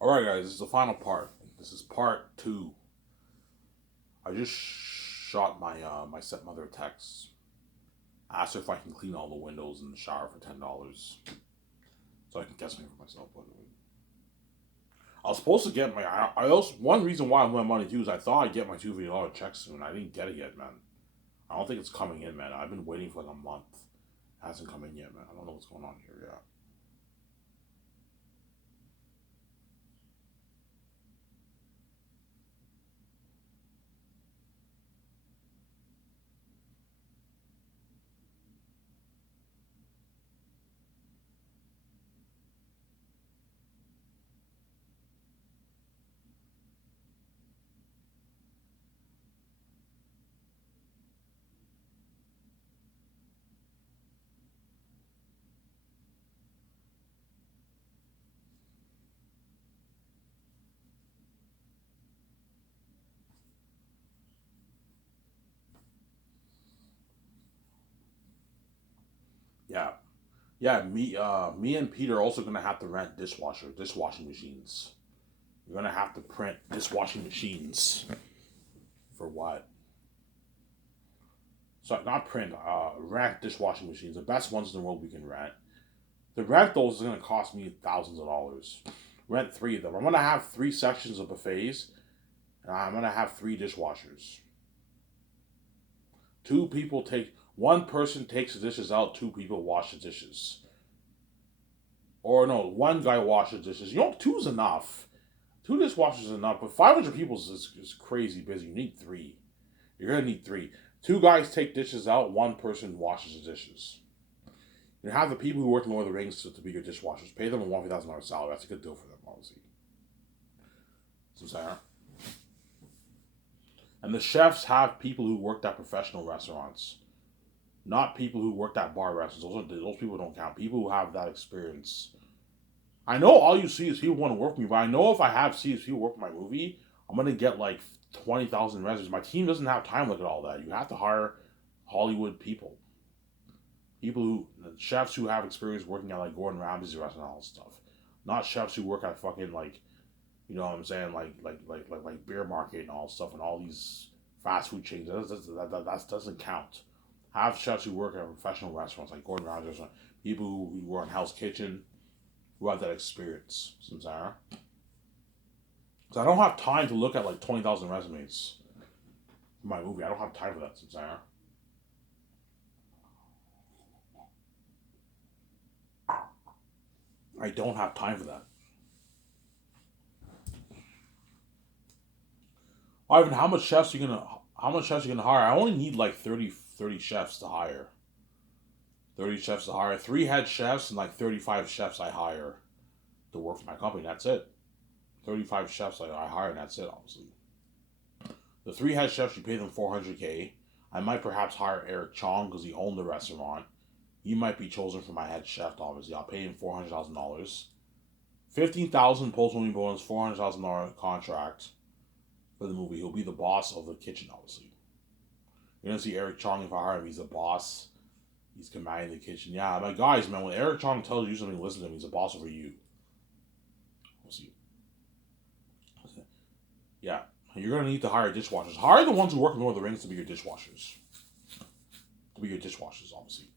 Alright, guys, this is the final part. This is part two. I just shot my stepmother a text. Asked her if I can clean all the windows in the shower for $10. So I can get something for myself. But I was supposed to get my. I also one reason why I went money too is I thought I'd get my $250 check soon. I didn't get it yet, man. I don't think it's coming in, man. I've been waiting for like a month. It hasn't come in yet, man. I don't know what's going on here. Yeah. Yeah. Yeah, me and Peter are also gonna have to rent dishwashing machines. You're gonna have to print dishwashing machines. For what? So not print, rent dishwashing machines. The best ones in the world we can rent. The rent those is gonna cost me thousands of dollars. Rent three of them. I'm gonna have three sections of buffets, and I'm gonna have three dishwashers. Two people take. One person takes the dishes out. Two people wash the dishes. Or no, one guy washes dishes. You know, two's enough. Two dishwashers is enough, but 500 people is crazy busy. You need three. You're gonna need three. Two guys take dishes out. One person washes the dishes. You have the people who work in Lord of the Rings to be your dishwashers. Pay them a $1,000 salary. That's a good deal for them, obviously. So Sarah. And the chefs have people who worked at professional restaurants, not people who worked at bar restaurants. Those people don't count. People who have that experience. I know all you see is people want to work with me, but I know if I have see people work with my movie, I'm gonna get like 20,000 resumes. My team doesn't have time to look at all that. You have to hire Hollywood people, chefs who have experience working at like Gordon Ramsay's restaurant and all this stuff, not chefs who work at fucking like what I'm saying, like beer market and all this stuff and all these fast food chains. That doesn't count. Have chefs who work at professional restaurants like Gordon Ramsay, people who work in Hell's Kitchen, who have that experience. Samsara. Because I don't have time to look at like 20,000 resumes for my movie. I don't have time for that, Samsara. I don't have time for that. Ivan, how much chefs you gonna hire? I only need like 30 chefs to hire. 30 chefs to hire. Three head chefs and like 35 chefs I hire to work for my company. That's it. 35 chefs I hire and that's it, obviously. The three head chefs, you pay them 400K. I might perhaps hire Eric Chong because he owned the restaurant. He might be chosen for my head chef, obviously. I'll pay him $400,000. 15,000 post movie bonus, $400,000 contract for the movie. He'll be the boss of the kitchen, obviously. You're gonna see Eric Chong if I hire him. He's the boss. He's commanding the kitchen. Yeah, my guys, man. When Eric Chong tells you something, listen to him. He's a boss over you. We'll see. Yeah, you're gonna need to hire dishwashers. Hire the ones who work in Lord of the Rings to be your dishwashers. To be your dishwashers, obviously.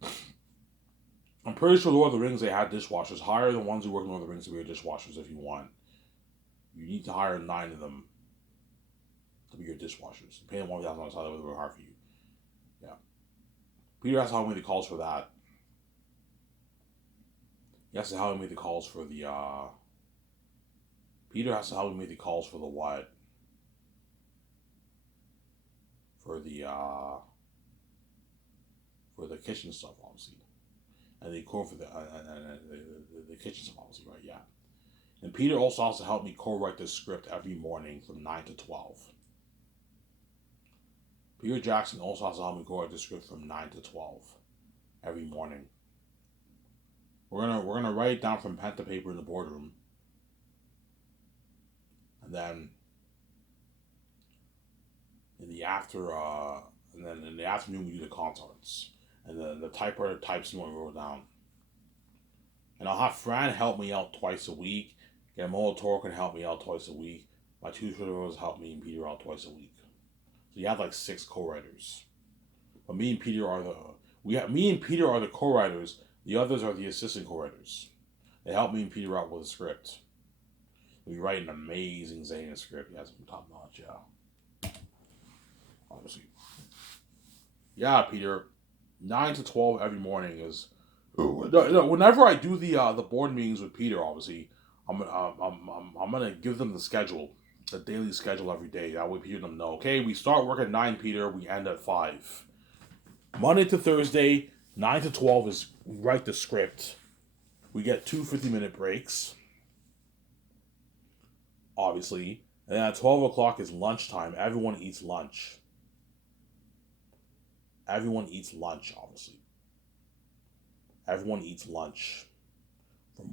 I'm pretty sure Lord of the Rings they had dishwashers. Hire the ones who work in Lord of the Rings to be your dishwashers if you want. You need to hire 9 of them to be your dishwashers. Pay them $1,000 salary really hard for you. Yeah. Peter has to help me the calls for that. He has to help me the calls for the Peter has to help me make the calls for the what? For the kitchen stuff, obviously. And the core for the kitchen stuff, obviously, right? Yeah. And Peter also has to help me co-write the script every morning from 9 to 12. Peter Jackson also has to help me co-write the script from 9 to 12 every morning. We're gonna write it down from pen to paper in the boardroom, and then in the after and then in the afternoon we do the concerts, and the typewriter types you want to wrote down. And I'll have Fran help me out twice a week. Guillermo Toro can help me out twice a week. My two showrunners help me and Peter out twice a week. So you have like 6 co-writers. But me and Peter are the me and Peter are the co-writers. The others are the assistant co-writers. They help me and Peter out with the script. We write an amazing Zayn script. He has some top notch, yeah. Obviously. Yeah, Peter. 9 to 12 every morning is. Whenever I do the board meetings with Peter, obviously, I'm gonna give them the schedule, the daily schedule every day. That way, Peter them know. Okay, we start work at 9, Peter. We end at 5. Monday to Thursday, 9 to 12 is we write the script. We get 2 50-minute breaks, obviously. And then at 12 o'clock is lunchtime. Everyone eats lunch. Everyone eats lunch, obviously. Everyone eats lunch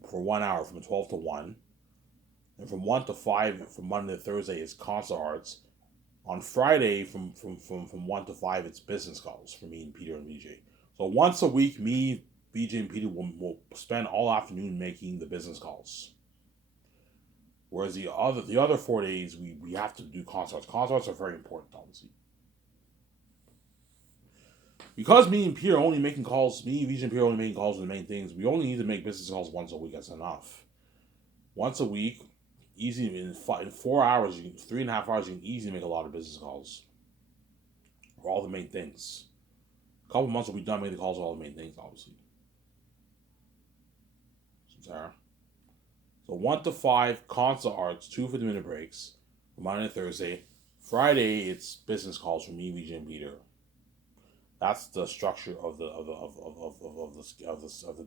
for 1 hour, from 12 to 1. And from 1 to 5, from Monday to Thursday, is concert arts. On Friday, from 1 to 5, it's business calls for me and Peter and VJ. So once a week, me, VJ, and Peter will spend all afternoon making the business calls. Whereas the other 4 days, we have to do concerts. Concerts are very important, obviously. Because me and Peter are only making calls, me, VJ, and Peter are only making calls on the main things, we only need to make business calls once a week. That's enough. Once a week, easy, in 4 hours, 3.5 hours, you can easily make a lot of business calls. For all the main things. A couple months will be done making the calls for all the main things, obviously. Sarah. So 1 to 5, concert arts, 2 50-minute breaks, from Monday to Thursday. Friday, it's business calls for me, VJ, and Peter. That's the structure of the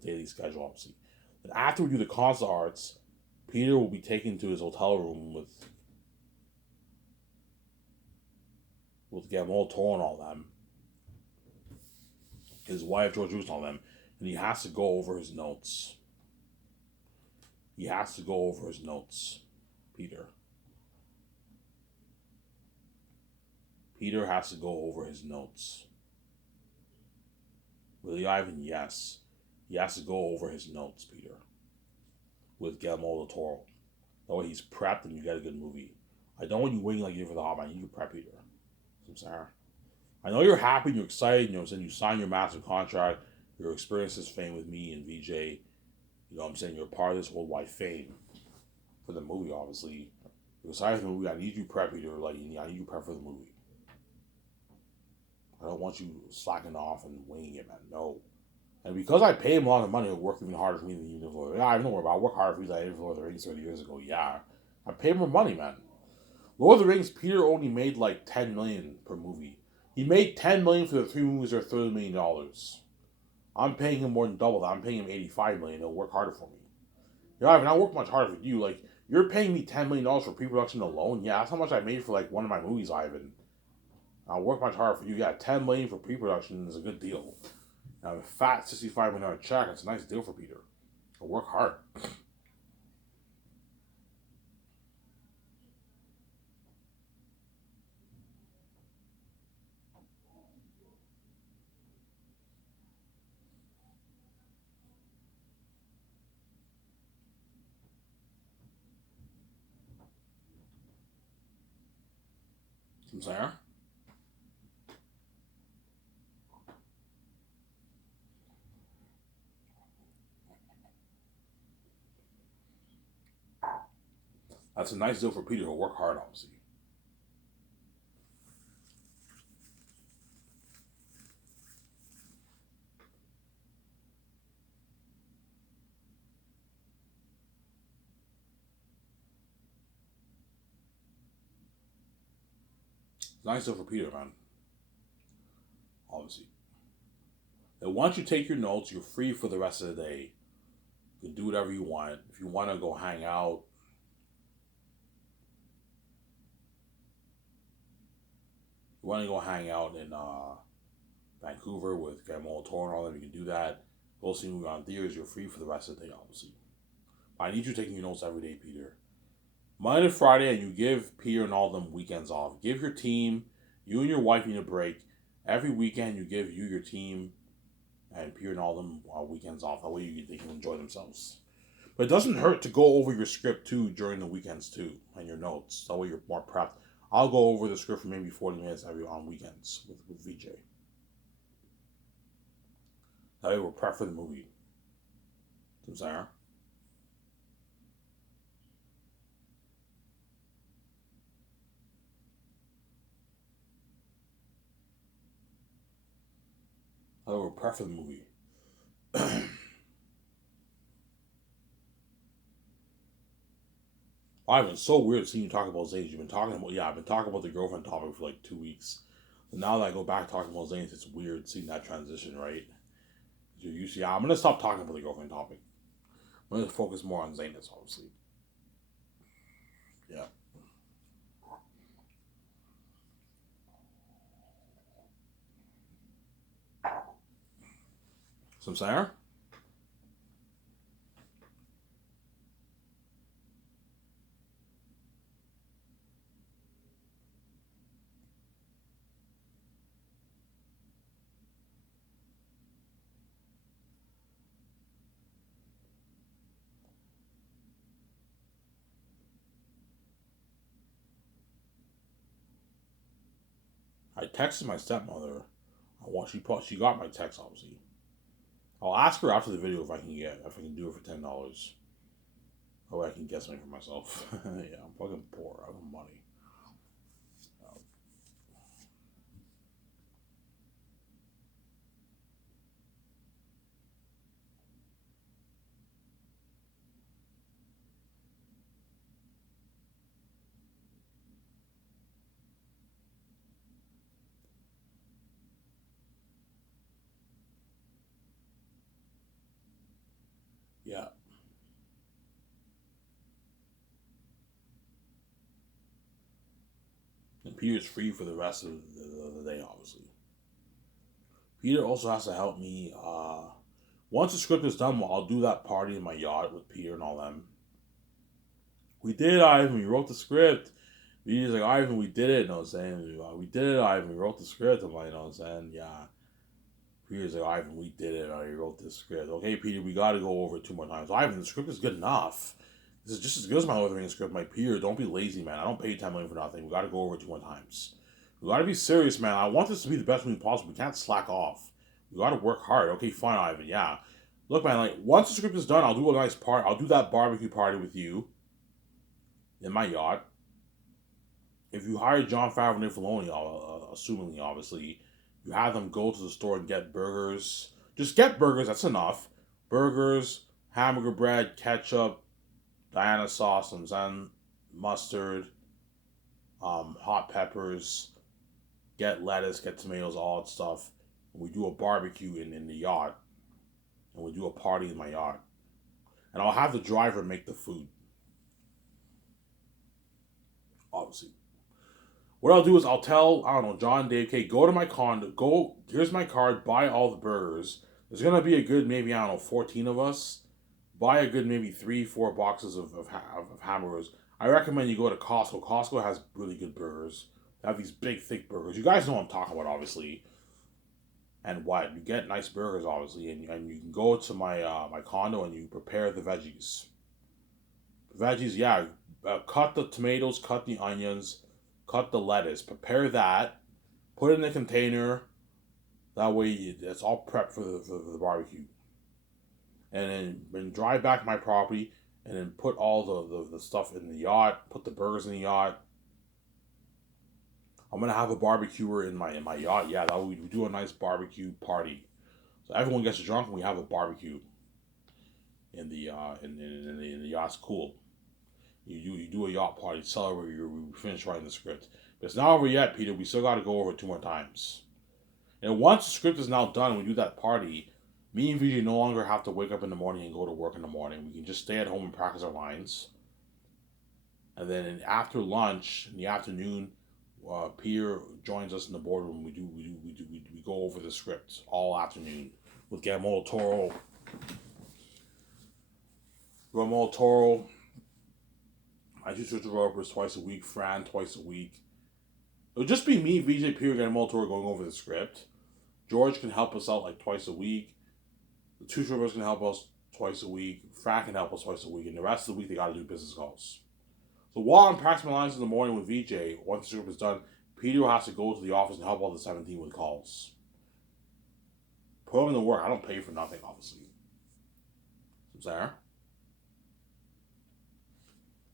daily schedule, obviously. And after we do the concert arts, Peter will be taken to his hotel room with Guillermo Toro and all them, his wife George Ruth and all them, and he has to go over his notes. He has to go over his notes, Peter. Peter has to go over his notes. Really, Ivan? Yes. He has to go over his notes, Peter. With Guillermo del Toro. That way he's prepped and you get a good movie. I don't want you waiting like you did for the Hobbit. I need you to prep, Peter. I'm sorry. I know you're happy and you're excited. You know what I'm saying? You signed your massive contract. Your experience is fame with me and VJ. You know what I'm saying? You're part of this worldwide fame for the movie, obviously. You're excited for the movie. I need you prep, Peter. Like, I need you prep for the movie. I don't want you slacking off and winging it, man. No. And because I pay him a lot of money, he'll work even harder for me than you did for. Yeah, I don't worry about it. I work harder for you than I did for Lord of the Rings 30 years ago. Yeah. I pay him more money, man. Lord of the Rings, Peter only made like $10 million per movie. He made $10 million for the 3 movies that are $30 million. I'm paying him more than double that. I'm paying him $85 million. He'll work harder for me. You know, I mean, I work much harder for you. Like, you're paying me $10 million for pre-production alone. Yeah, that's how much I made for like one of my movies, Ivan. I'll work much harder for you. Yeah, $10 million for pre-production is a good deal. Now, a fat $65 million check, it's a nice deal for Peter. I'll work hard. I'm saying? That's a nice deal for Peter. He'll work hard, obviously. It's a nice deal for Peter, man. Obviously. And once you take your notes, you're free for the rest of the day. You can do whatever you want. If you want to go hang out, you want to go hang out in Vancouver with Guillermo del Toro and all that, you can do that. Go see a movie on theaters, you're free for the rest of the day, obviously. I need you taking your notes every day, Peter. Monday to Friday, and you give Peter and all them weekends off. Give your team, you and your wife need a break. Every weekend, you give your team, and Peter and all them weekends off. That way they can enjoy themselves. But it doesn't hurt to go over your script too during the weekends too and your notes. That way you're more prepped. I'll go over the script for maybe 40 minutes every on weekends with VJ. That way we're prepped for the movie. I'm saying? That way we're prepped for the movie. Ivan, it's so weird seeing you talk about Zayn. You've been talking about, yeah, I've been talking about the girlfriend topic for like 2 weeks. And now that I go back talking about Zayn, it's weird seeing that transition, right? You see, I'm gonna stop talking about the girlfriend topic. I'm gonna focus more on Zaynus, obviously. Yeah. Some Sarah? I texted my stepmother. I want she got my text obviously. I'll ask her after the video if I can do it for $10. Oh, I can get something for myself. Yeah, I'm fucking poor. I don't have money. Yeah, and Peter's free for the rest of the day, obviously. Peter also has to help me. Once the script is done, I'll do that party in my yacht with Peter and all them. We did, Ivan. We wrote the script. He's like, Ivan, we did it. You know what I'm saying? We did it, Ivan. We wrote the script. I'm like, you know what I'm saying? Yeah. Peter's like, Ivan, we did it. We wrote this script. Okay, Peter, we got to go over it 2 more times. Ivan, the script is good enough. This is just as good as my Lord of the Rings script. My Peter, don't be lazy, man. I don't pay you 10 million for nothing. We got to go over it 2 more times. We got to be serious, man. I want this to be the best movie possible. We can't slack off. We got to work hard. Okay, fine, Ivan. Yeah. Look, man. Like once the script is done, I'll do a nice part. I'll do that barbecue party with you in my yacht. If you hire John Favreau and Nick Filoni, assumingly, obviously, you have them go to the store and get burgers. Just get burgers. That's enough. Burgers, hamburger bread, ketchup, Diana sauce, and then mustard, hot peppers. Get lettuce, get tomatoes, all that stuff. And we do a barbecue in the yacht, and we do a party in my yacht. And I'll have the driver make the food, obviously. What I'll do is I'll tell, I don't know, John, Dave, K, go to my condo, go, here's my card, buy all the burgers. There's going to be a good, maybe, I don't know, 14 of us. Buy a good, maybe 3, 4 boxes of hamburgers. I recommend you go to Costco. Costco has really good burgers. They have these big, thick burgers. You guys know what I'm talking about, obviously. And what? You get nice burgers, obviously. And you can go to my condo and you prepare the veggies. Veggies, yeah. Cut the tomatoes, cut the onions, cut the lettuce, prepare that, put it in a container. That way, it's all prepped for the barbecue. And then drive back to my property, and then put all the stuff in the yacht. Put the burgers in the yacht. I'm gonna have a barbecuer in my yacht. Yeah, that we do a nice barbecue party. So everyone gets drunk and we have a barbecue in the in the yacht's cool. You do a yacht party, celebrate. We finish writing the script, but it's not over yet, Peter. We still got to go over it 2 more times. And once the script is now done, we do that party. Me and VJ no longer have to wake up in the morning and go to work in the morning. We can just stay at home and practice our lines. And then after lunch in the afternoon, Peter joins us in the boardroom. We go over the script all afternoon with Guillermo del Toro. Guillermo del Toro. I do Church developers twice a week. Fran twice a week. It'll just be me, VJ, Peter, Guillermo del Toro going over the script. George can help us out like twice a week. The two strippers can help us twice a week. Frank can help us twice a week, and the rest of the week they got to do business calls. So while I'm practicing my lines in the morning with VJ, once the script is done, Peter has to go to the office and help all the 17 with calls. Put them in the work. I don't pay for nothing, obviously. There.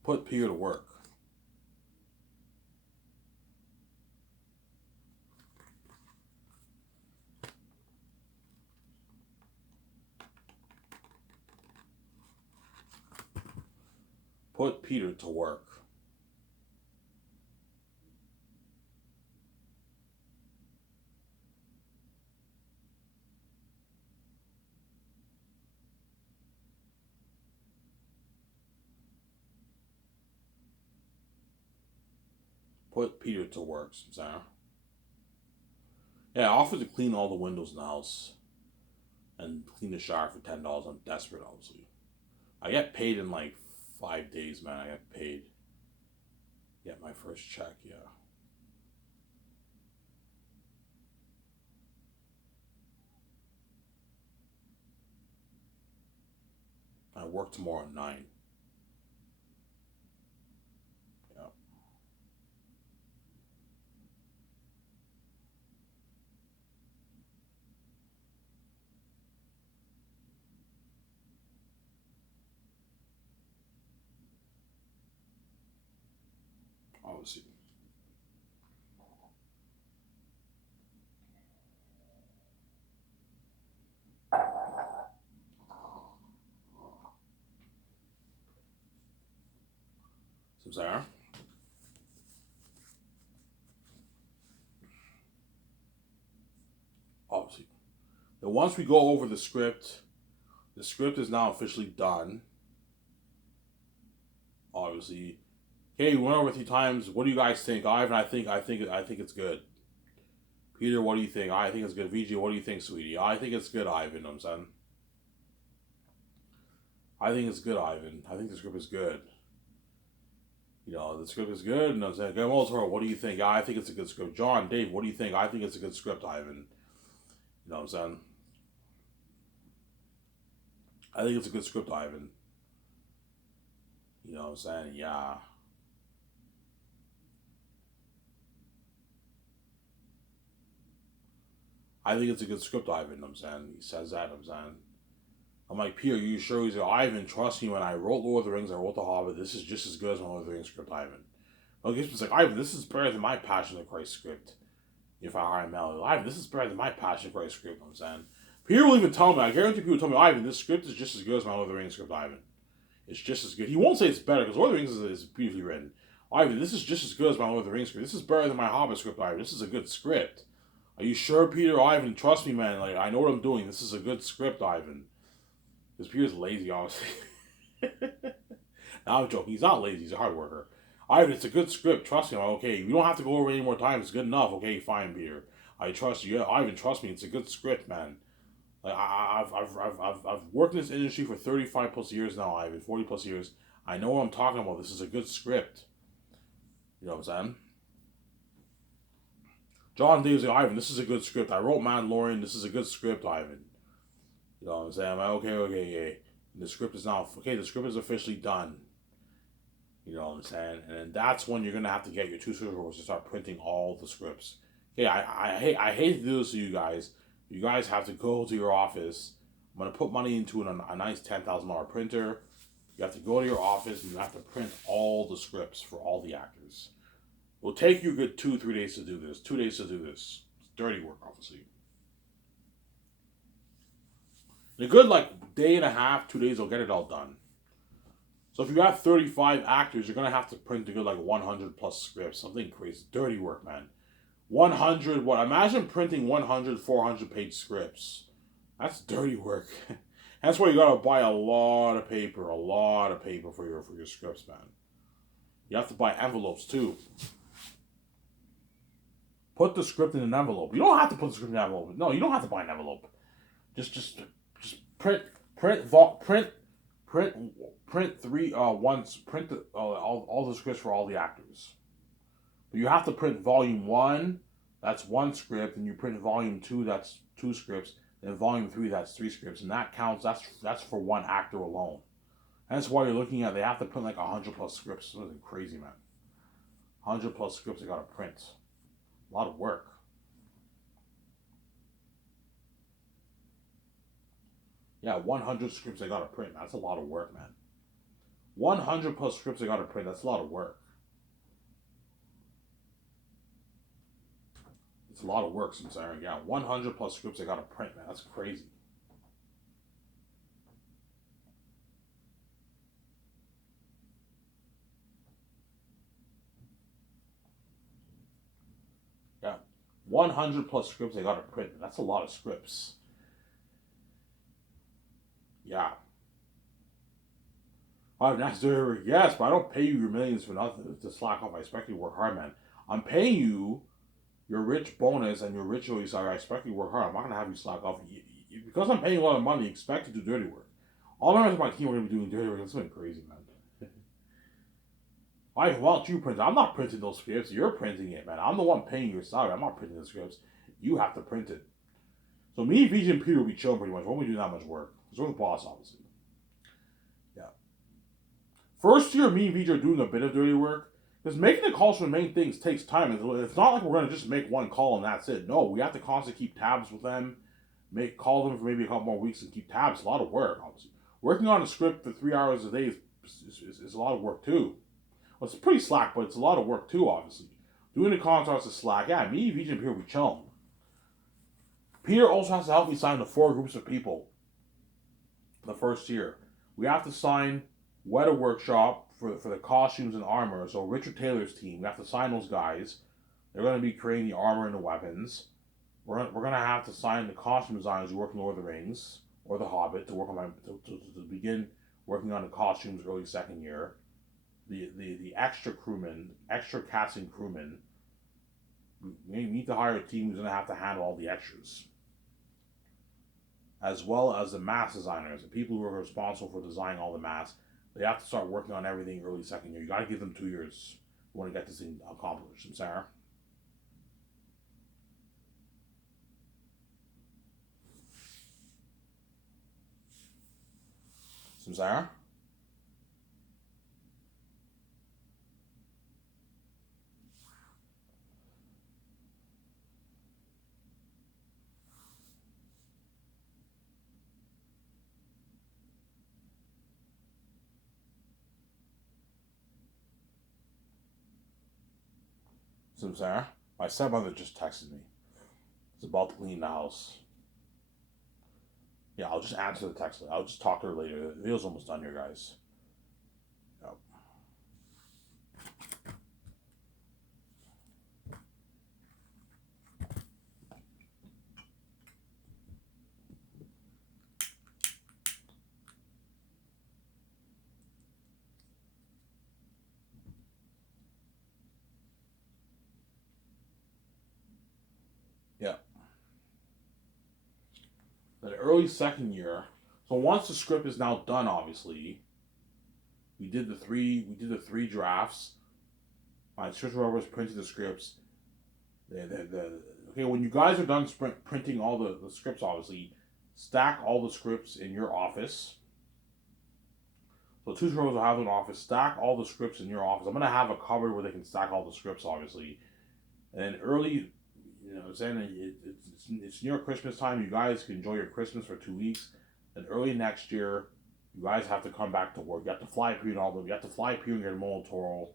Put Peter to work. Put Peter to work. Put Peter to work, Sarah. Yeah, I offered to clean all the windows in the house and clean the shower for $10. I'm desperate, obviously. I get paid in like 5 days, man. I get paid. Get my first check, yeah. I work tomorrow at 9. Yeah. Obviously. So, Sarah. Obviously. Now, once we go over the script is now officially done. Obviously. Okay, we went over 3 times. What do you guys think? Ivan, I think it's good. Peter, what do you think? I think it's good. VJ, what do you think, sweetie? I think it's good, Ivan. You know what I'm saying? I think it's good, Ivan. I think the script is good. You know, the script is good. And I'm saying, what do you think? Yeah, I think it's a good script. John, Dave, what do you think? I think it's a good script, Ivan. You know what I'm saying? I think it's a good script, Ivan. You know what I'm saying? Yeah. I think it's a good script, Ivan. You know what I'm saying? He says that, you know what I'm saying? I'm like, Peter, are you sure? He's like, Ivan, trust me, when I wrote Lord of the Rings, I wrote The Hobbit. This is just as good as my Lord of the Rings script, Ivan. Well, Gibson's like, Ivan, this is better than my Passion of Christ script. If I hire Mel, Ivan, this is better than my Passion of Christ script, you know what I'm saying? Peter will even tell me, I guarantee people will tell me, Ivan, this script is just as good as my Lord of the Rings script, Ivan. It's just as good. He won't say it's better, because Lord of the Rings is beautifully written. Ivan, this is just as good as my Lord of the Rings script. This is better than my Hobbit script, Ivan. This is a good script. Are you sure, Peter? Ivan, trust me, man. Like, I know what I'm doing. This is a good script, Ivan. Because Peter's lazy, honestly. Now I'm joking. He's not lazy. He's a hard worker. Ivan, it's a good script. Trust me. I'm like, okay, we don't have to go over it any more times. It's good enough. Okay, fine, Peter. I trust you. Yeah, Ivan, trust me. It's a good script, man. Like I've worked in this industry for 35 plus years now, Ivan. 40 plus years. I know what I'm talking about. This is a good script. You know what I'm saying? John Dave's like, Ivan, this is a good script. I wrote Mandalorian. This is a good script, Ivan. You know what I'm saying? I'm like, okay, yeah. The script is now okay. The script is officially done. You know what I'm saying? And then that's when you're gonna have to get your two scripts to start printing all the scripts. Okay, I hate to do this to you guys. You guys have to go to your office. I'm gonna put money into a nice $10,000 printer. You have to go to your office and you have to print all the scripts for all the actors. It will take you a good 2-3 days to do this. 2 days to do this. It's dirty work, obviously. In a good like day and a half, 2 days, they'll get it all done. So if you got 35 actors, you're gonna have to print a good like 100 plus scripts, something crazy, dirty work, man. 100 what? Imagine printing 100 400-page scripts. That's dirty work. That's why you gotta buy a lot of paper for your scripts, man. You have to buy envelopes too. Put the script in an envelope. You don't have to put the script in an envelope. No, you don't have to buy an envelope. Just print print print three once print all the scripts for all the actors. But you have to print volume 1, that's one script, and you print volume 2, that's 2 scripts. In volume 3, that's 3 scripts, and that counts. That's for one actor alone. That's why you're looking at. They have to print like 100+ scripts. Something crazy, man. 100+ scripts they gotta print. A lot of work. Yeah, 100 scripts they gotta print. That's a lot of work, man. 100+ scripts they gotta print. That's a lot of work. It's a lot of work, Samsara. Yeah, 100+ scripts they gotta print, man. That's crazy. Yeah, 100+ scripts they gotta print. That's a lot of scripts. Yeah. That's doing yes, but I don't pay you your millions for nothing to slack off. I expect you to work hard, man. I'm paying you your rich bonus and your rich early salary. I expect you to work hard. I'm not gonna have you slack off. Because I'm paying you a lot of money, expect you to do dirty work. All the rest of my team are gonna be doing dirty work. That's been crazy, man. I want you print. I'm not printing those scripts. You're printing it, man. I'm the one paying your salary. I'm not printing the scripts. You have to print it. So me, VJ, and Peter will be chilling pretty much. Won't we do that much work? Because we're the boss, obviously. Yeah. First year, me and VJ are doing a bit of dirty work. Because making the calls for the main things takes time. It's not like we're going to just make one call and that's it. No, we have to constantly keep tabs with them. Call them for maybe a couple more weeks and keep tabs. It's a lot of work, obviously. Working on a script for 3 hours a day is a lot of work too. Well, it's pretty slack, but it's a lot of work too, obviously. Doing the contracts is slack. Yeah, me, VJ, and Peter will be chilling. Peter also has to help me sign the 4 groups of people the first year. We have to sign Weta Workshop for the costumes and armor. So Richard Taylor's team, we have to sign those guys. They're going to be creating the armor and the weapons. We're going to have to sign the costume designers who work in Lord of the Rings or The Hobbit to work on to begin working on the costumes early second year. The extra crewmen, extra casting crewmen. We need to hire a team who's going to have to handle all the extras, as well as the mask designers, the people who are responsible for designing all the masks. They have to start working on everything early second year. You got to give them 2 years. You want to get this thing accomplished. Sarah? Sarah? Sarah? My stepmother just texted me. It's about to clean the house. Yeah, I'll just answer the text. I'll just talk to her later. The video's almost done here, guys. Yep. Yeah. The early second year. So once the script is now done, obviously, we did the three drafts. My script Roberts printed the scripts. Okay, when you guys are done printing all the scripts, obviously, stack all the scripts in your office. So two scribes will have an office. Stack all the scripts in your office. I'm gonna have a cupboard where they can stack all the scripts, obviously. And then early, saying it's near Christmas time. You guys can enjoy your Christmas for 2 weeks. Then early next year, you guys have to come back to work. You have to fly Peter and all them. You have to fly Peter and Guillermo Toro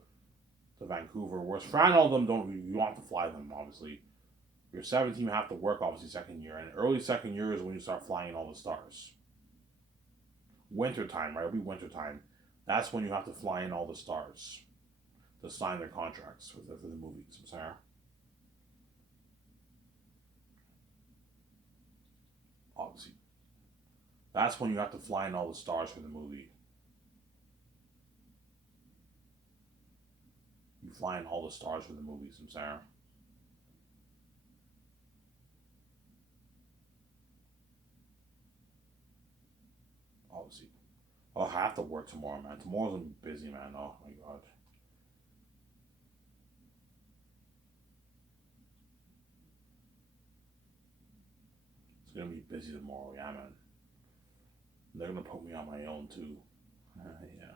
to Vancouver. Whereas Fran and all of them don't. You don't have to fly them, obviously. Your 17 have to work, obviously, second year. And early second year is when you start flying all the stars. Winter time, right? It'll be winter time. That's when you have to fly in all the stars to sign their contracts for the movies. I'm sorry. Obviously, that's when you have to fly in all the stars for the movie. You fly in all the stars for the movies. I'm sorry. Obviously, I'll have to work tomorrow, man. Tomorrow's gonna be busy, man. Oh my god. gonna be busy tomorrow, yeah, man. They're gonna put me on my own too. Yeah. Yeah.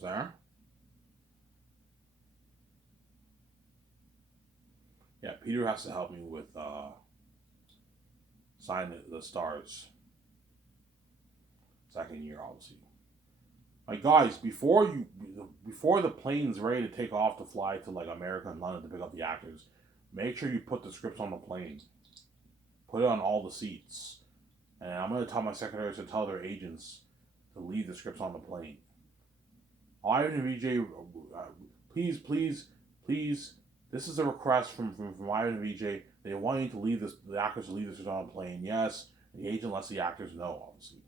There. Yeah, Peter has to help me with sign the stars. Second year, obviously. Like guys, before the plane's ready to take off to fly to like America and London to pick up the actors, make sure you put the scripts on the plane. Put it on all the seats. And I'm gonna tell my secretaries to tell their agents to leave the scripts on the plane. Ivan and VJ, please, please, please. This is a request from Ivan and VJ. They want you to leave the actors to leave the scripts on the plane. Yes, the agent lets the actors know, obviously.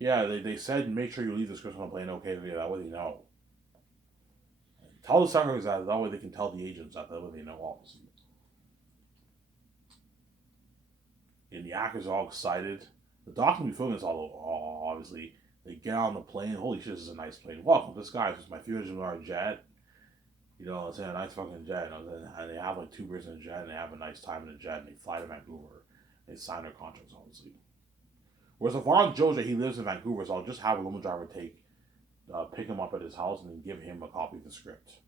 Yeah, they said make sure you leave the scripts on the plane. Okay, that way they know. Tell the secretaries that way they can tell the agents that way they know, obviously. And the actors are all excited. The doc will be filming this all obviously. They get on the plane. Holy shit, this is a nice plane. Welcome, this guy. This is my $300 jet. You know, it's a nice fucking jet. And they have like 2 beers in the jet, and they have a nice time in the jet, and they fly to Vancouver. They sign their contracts, obviously. Whereas Yvonne Joseph, he lives in Vancouver, so I'll just have a limo driver pick him up at his house and then give him a copy of the script.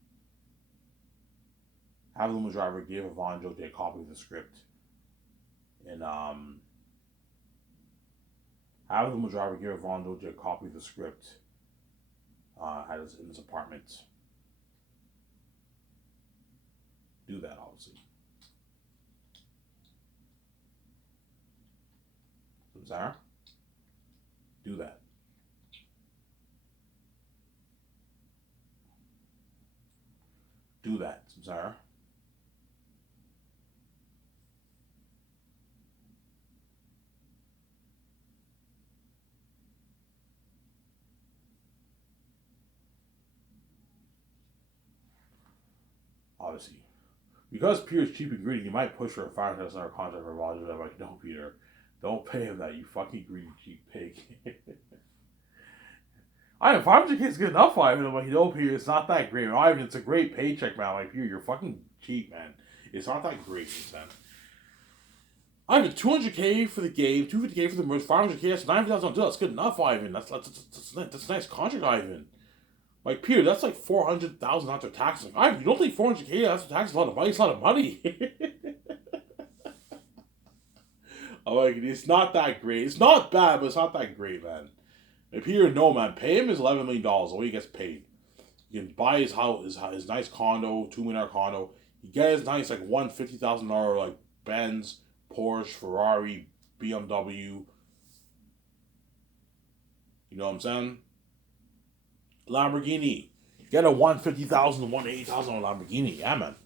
Have a limo driver give Yvonne Joseph a copy of the script. And have the limo driver give Yvonne Joseph a copy of the script in his apartment. Do that, obviously. Sarah? Do that. Do that, Sarah. Obviously. Because Peter's cheap and greedy, he might push for a $500,000 contract for Roger. I'm like, no, Peter. Don't pay him that, you fucking greedy cheap pig. I have 500K is good enough for him. I'm like, no, Peter, it's not that great. Ivan, it's a great paycheck, man. I'm like, Peter, you're fucking cheap, man. It's not that great, man. Ivan, 200K for the game, 250K for the merch, 500K, that's $90,000. That's good enough, Ivan. That's a nice contract, Ivan. Like, Peter, that's like $400,000 after taxes. Like, Ivan, you don't think 400K after taxes is a lot of money? It's a lot of money. I'm like, it's not that great. It's not bad, but it's not that great, man. If Peter, no, man, pay him his $11 million. The way he gets paid. You can buy his house, his nice condo, $2 million condo. You get his nice, like, $150,000, like, Benz, Porsche, Ferrari, BMW. You know what I'm saying? Lamborghini. Get a $150,000, $180,000 Lamborghini. Yeah, man.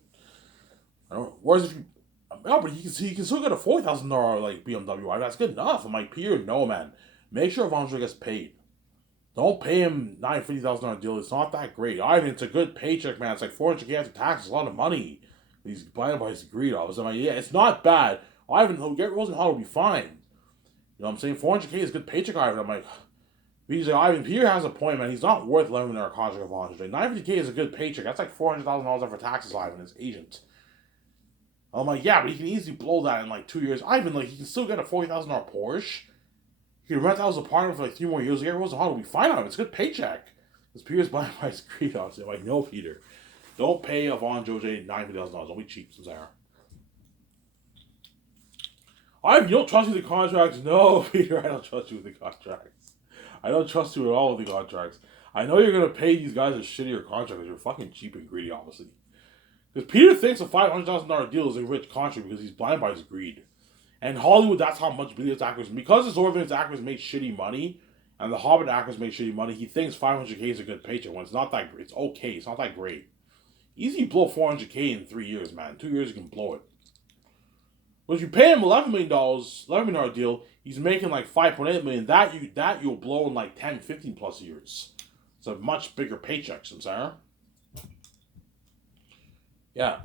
Whereas if you... No, but he can still get a $40,000 like BMW. That's good enough. I'm like, Peter, no, man. Make sure Vonjo gets paid. Don't pay him $950,000 deal. It's not that great. Ivan, it's a good paycheck, man. It's like $400K after taxes. A lot of money. He's blinded by his greed. I was like, yeah, it's not bad. Ivan, Gary Rosenthal will be fine. You know what I'm saying? $400K is a good paycheck, Ivan. I'm like, he's like, Ivan, Peter has a point, man. He's not worth $11 million contract of Vonjo. $950K is a good paycheck. That's like $400,000 after taxes, Ivan, his agent. I'm like, yeah, but he can easily blow that in like 2 years. Ivan, like, he can still get a $40,000 Porsche. He can rent out his apartment for like 3 more years. Gary Rosenthal will be fine on it. It's a good paycheck. Because Peter's buying by his greed, obviously. I'm like, no, Peter. Don't pay Yvonne Joseph $950,000. Don't be cheap, Sarah. Ivan, you don't trust me with the contracts? No, Peter, I don't trust you with the contracts. I don't trust you at all with the contracts. I know you're going to pay these guys a shittier contract because you're fucking cheap and greedy, obviously. Because Peter thinks a $500,000 deal is a rich contract because he's blind by his greed. And Hollywood, that's how much Bleeders actors... Because the Zorvins actors make shitty money, and the Hobbit actors make shitty money, he thinks $500K is a good paycheck when it's not that great. It's okay. It's not that great. Easy blow $400K in 3 years, man. 2 years you can blow it. But if you pay him $11 million deal, he's making like $5.8 million. That you'll blow in like 10, 15 plus years. It's a much bigger paycheck, Samsara. Yeah.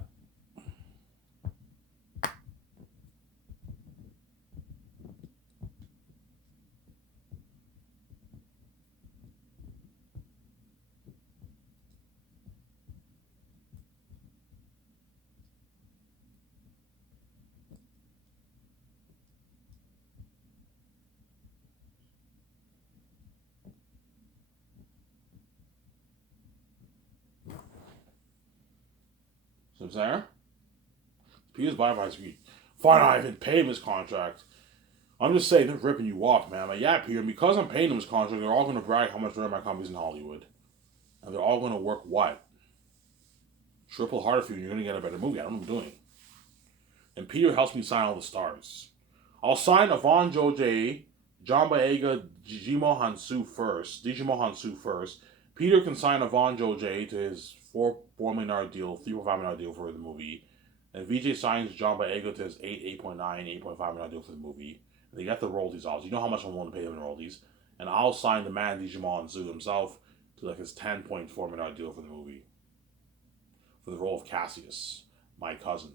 So I'm saying? Peter's buying my screen. Fine, I haven't paid him his contract. I'm just saying they're ripping you off, man. I'm like, yeah, Peter, because I'm paying them his contract, they're all gonna brag how much rent my company's in Hollywood. And they're all gonna work what? Triple harder for you, and you're gonna get a better movie. I don't know what I'm doing. And Peter helps me sign all the stars. I'll sign Avon Joe, John Boyega, Digimo Hansu first. Peter can sign Avon Joe to his $4 million deal, $3.5 million deal for the movie. And VJ signs John Boyega to his 8.9, $8.5 million deal for the movie. And they get the royalties off. You know how much I'm willing to pay them in royalties. And I'll sign the man Digimon Hansu himself to like his $10.4 million deal for the movie. For the role of Cassius, my cousin.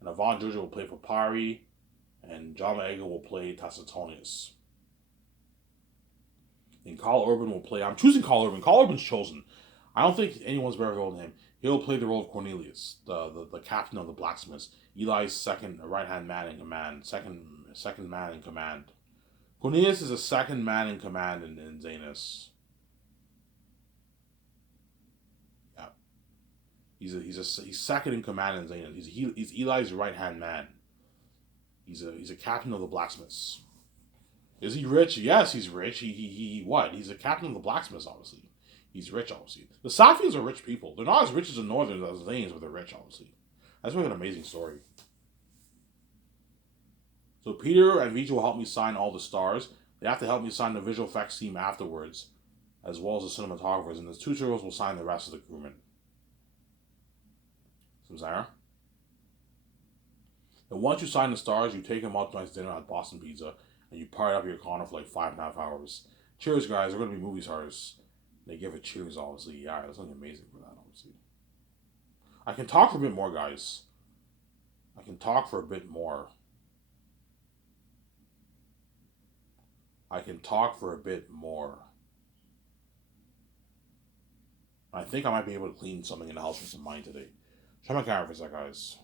And Avon Jojo will play for Pari, and John Boyega will play Tassitonius. And Carl Urban will play. I'm choosing Carl Urban. Carl Urban's chosen. I don't think anyone's better role than him. He'll play the role of Cornelius, the captain of the blacksmiths. Eli's second right hand man in command. Second man in command. Cornelius is a second man in command in Zanus. Yeah. He's second in command in Zanus. He's Eli's right hand man. He's a captain of the blacksmiths. Is he rich? Yes, he's rich. He what? He's a captain of the blacksmiths, obviously. He's rich, obviously. The Safians are rich people. They're not as rich as the Northerners as the Zanes, but they're rich, obviously. That's really an amazing story. So Peter and Vijay will help me sign all the stars. They have to help me sign the visual effects team afterwards, as well as the cinematographers, and the two girls will sign the rest of the crewmen. Samsara? And once you sign the stars, you take them out to nice dinner at Boston Pizza, and you party up your corner for like 5.5 hours. Cheers, guys. They're going to be movie stars. They give it cheers, obviously. Yeah, that's something amazing for that, obviously. I can talk for a bit more, guys. I can talk for a bit more. I can talk for a bit more. I think I might be able to clean something in the house with some mine today. Try my camera for a sec, guys.